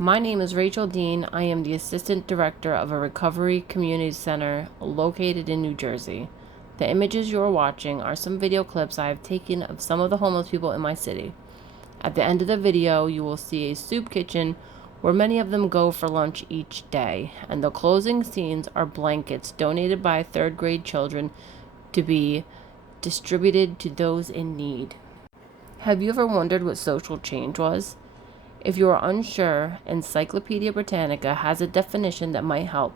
My name is Rachel Dean. I am the Assistant Director of a Recovery Community Center located in New Jersey. The images you are watching are some video clips I have taken of some of the homeless people in my city. At the end of the video, you will see a soup kitchen where many of them go for lunch each day, and the closing scenes are blankets donated by third grade children to be distributed to those in need. Have you ever wondered what social change was? If you are unsure, Encyclopedia Britannica has a definition that might help.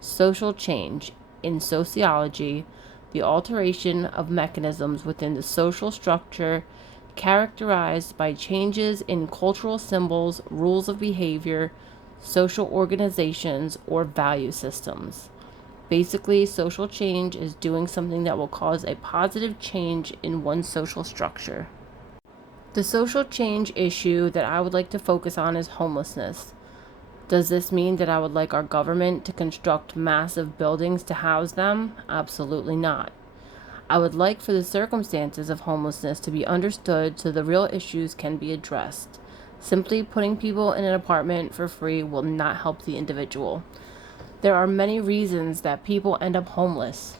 Social change, in sociology, the alteration of mechanisms within the social structure characterized by changes in cultural symbols, rules of behavior, social organizations, or value systems. Basically, social change is doing something that will cause a positive change in one's social structure. The social change issue that I would like to focus on is homelessness. Does this mean that I would like our government to construct massive buildings to house them? Absolutely not. I would like for the circumstances of homelessness to be understood so the real issues can be addressed. Simply putting people in an apartment for free will not help the individual. There are many reasons that people end up homeless.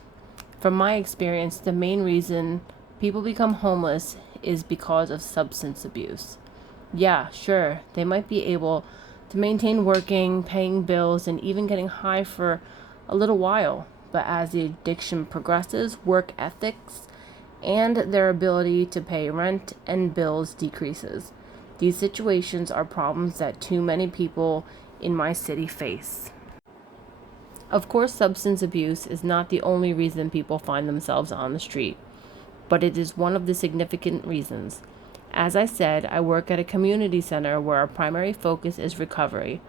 From my experience, the main reason people become homeless is because of substance abuse. Yeah, sure, they might be able to maintain working, paying bills, and even getting high for a little while. But as the addiction progresses, work ethics and their ability to pay rent and bills decreases. These situations are problems that too many people in my city face. Of course, substance abuse is not the only reason people find themselves on the street, but it is one of the significant reasons. As I said, I work at a community center where our primary focus is recovery.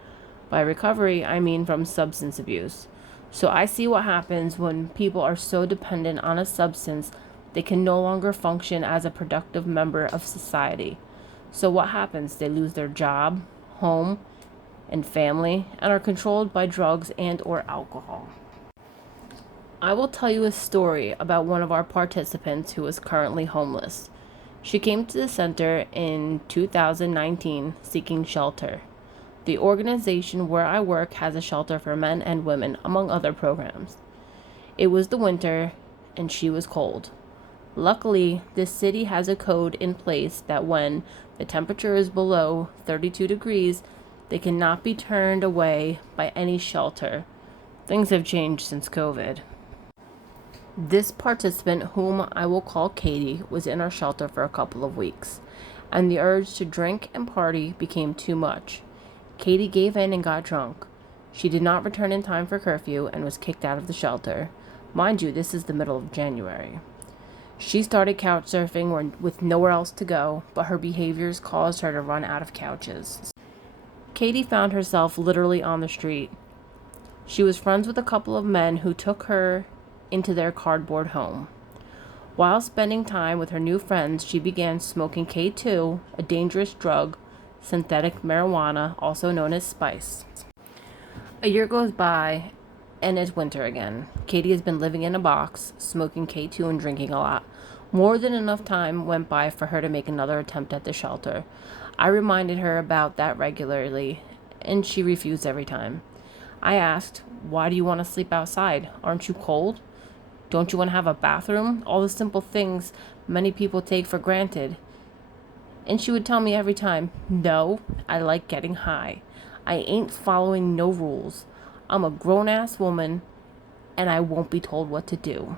By recovery, I mean from substance abuse. So I see what happens when people are so dependent on a substance they can no longer function as a productive member of society. So what happens? They lose their job, home, and family, and are controlled by drugs and or alcohol. I will tell you a story about one of our participants who is currently homeless. She came to the center in 2019 seeking shelter. The organization where I work has a shelter for men and women, among other programs. It was the winter, and she was cold. Luckily, this city has a code in place that when the temperature is below 32 degrees, they cannot be turned away by any shelter. Things have changed since COVID. This participant, whom I will call Katie, was in our shelter for a couple of weeks, and the urge to drink and party became too much. Katie gave in and got drunk. She did not return in time for curfew and was kicked out of the shelter. Mind you, this is the middle of January. She started couch surfing with nowhere else to go, but her behaviors caused her to run out of couches. Katie found herself literally on the street. She was friends with a couple of men who took her into their cardboard home. While spending time with her new friends, she began smoking K2, a dangerous drug, synthetic marijuana, also known as spice. A year goes by, and it's winter again. Katie has been living in a box, smoking K2 and drinking a lot. More than enough time went by for her to make another attempt at the shelter. I reminded her about that regularly, and she refused every time. I asked, "Why do you want to sleep outside? Aren't you cold? Don't you want to have a bathroom?" All the simple things many people take for granted. And she would tell me every time, "No, I like getting high. I ain't following no rules. I'm a grown-ass woman, and I won't be told what to do."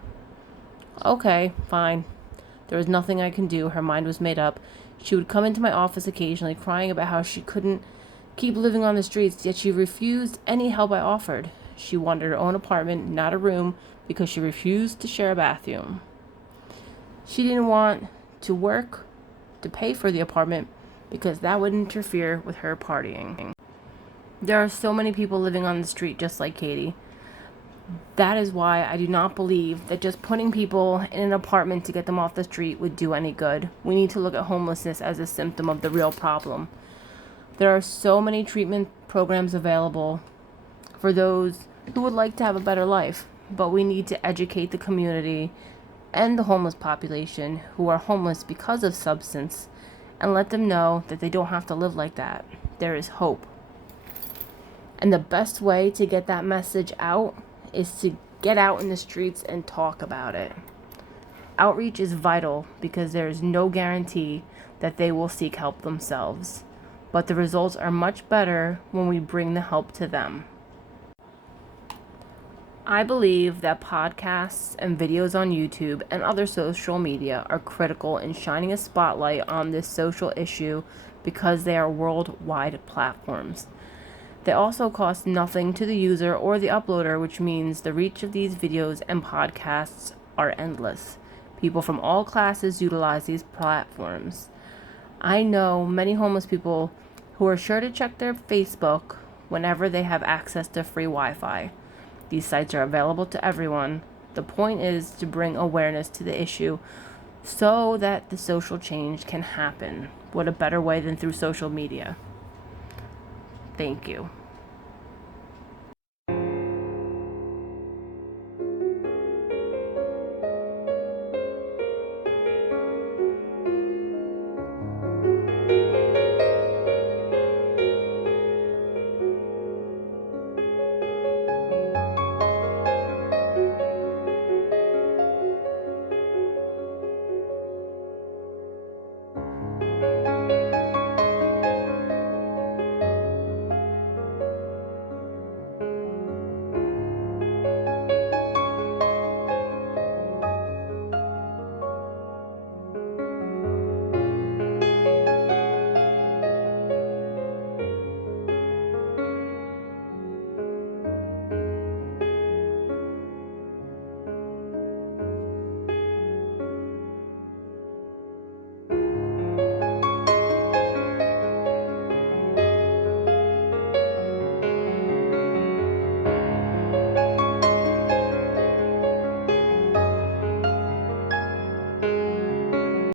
Okay, fine. There was nothing I can do. Her mind was made up. She would come into my office occasionally crying about how she couldn't keep living on the streets, yet she refused any help I offered. She wanted her own apartment, not a room, because she refused to share a bathroom. She didn't want to work to pay for the apartment because that would interfere with her partying. There are so many people living on the street just like Katie. That is why I do not believe that just putting people in an apartment to get them off the street would do any good. We need to look at homelessness as a symptom of the real problem. There are so many treatment programs available for those who would like to have a better life, but we need to educate the community and the homeless population who are homeless because of substance and let them know that they don't have to live like that. There is hope. And the best way to get that message out is to get out in the streets and talk about it. Outreach is vital because there is no guarantee that they will seek help themselves, but the results are much better when we bring the help to them. I believe that podcasts and videos on YouTube and other social media are critical in shining a spotlight on this social issue because they are worldwide platforms. They also cost nothing to the user or the uploader, which means the reach of these videos and podcasts are endless. People from all classes utilize these platforms. I know many homeless people who are sure to check their Facebook whenever they have access to free Wi-Fi. These sites are available to everyone. The point is to bring awareness to the issue so that the social change can happen. What a better way than through social media. Thank you.